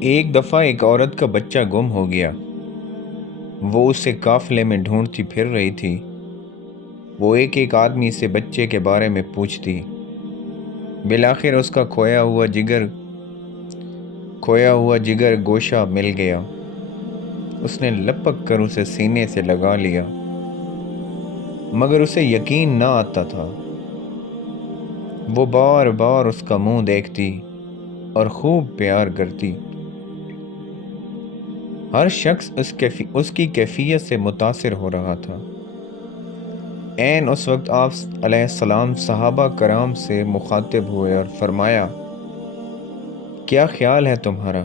ایک دفعہ ایک عورت کا بچہ گم ہو گیا۔ وہ اسے قافلے میں ڈھونڈتی پھر رہی تھی۔ وہ ایک آدمی سے بچے کے بارے میں پوچھتی۔ بالآخر اس کا کھویا ہوا جگر گوشہ مل گیا۔ اس نے لپک کر اسے سینے سے لگا لیا، مگر اسے یقین نہ آتا تھا۔ وہ بار بار اس کا منہ دیکھتی اور خوب پیار کرتی۔ ہر شخص اس کی کیفیت سے متاثر ہو رہا تھا۔ عین اس وقت آپ علیہ السلام صحابہ کرام سے مخاطب ہوئے اور فرمایا، کیا خیال ہے تمہارا؟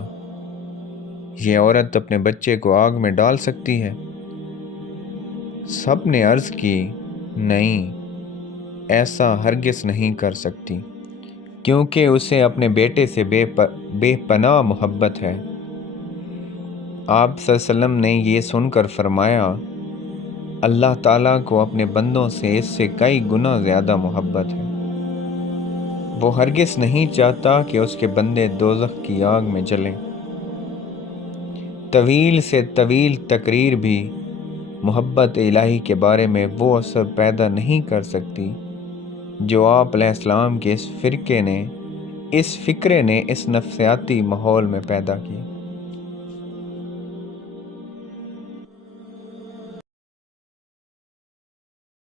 یہ عورت اپنے بچے کو آگ میں ڈال سکتی ہے؟ سب نے عرض کی، نہیں، ایسا ہرگز نہیں کر سکتی، کیونکہ اسے اپنے بیٹے سے بے پناہ محبت ہے۔ آپ صلی اللہ علیہ وسلم نے یہ سن کر فرمایا، اللہ تعالیٰ کو اپنے بندوں سے اس سے کئی گنا زیادہ محبت ہے۔ وہ ہرگز نہیں چاہتا کہ اس کے بندے دوزخ کی آگ میں جلیں۔ طویل سے طویل تقریر بھی محبت الہی کے بارے میں وہ اثر پیدا نہیں کر سکتی جو آپ علیہ السلام کے اس فکرے نے اس نفسیاتی ماحول میں پیدا کی۔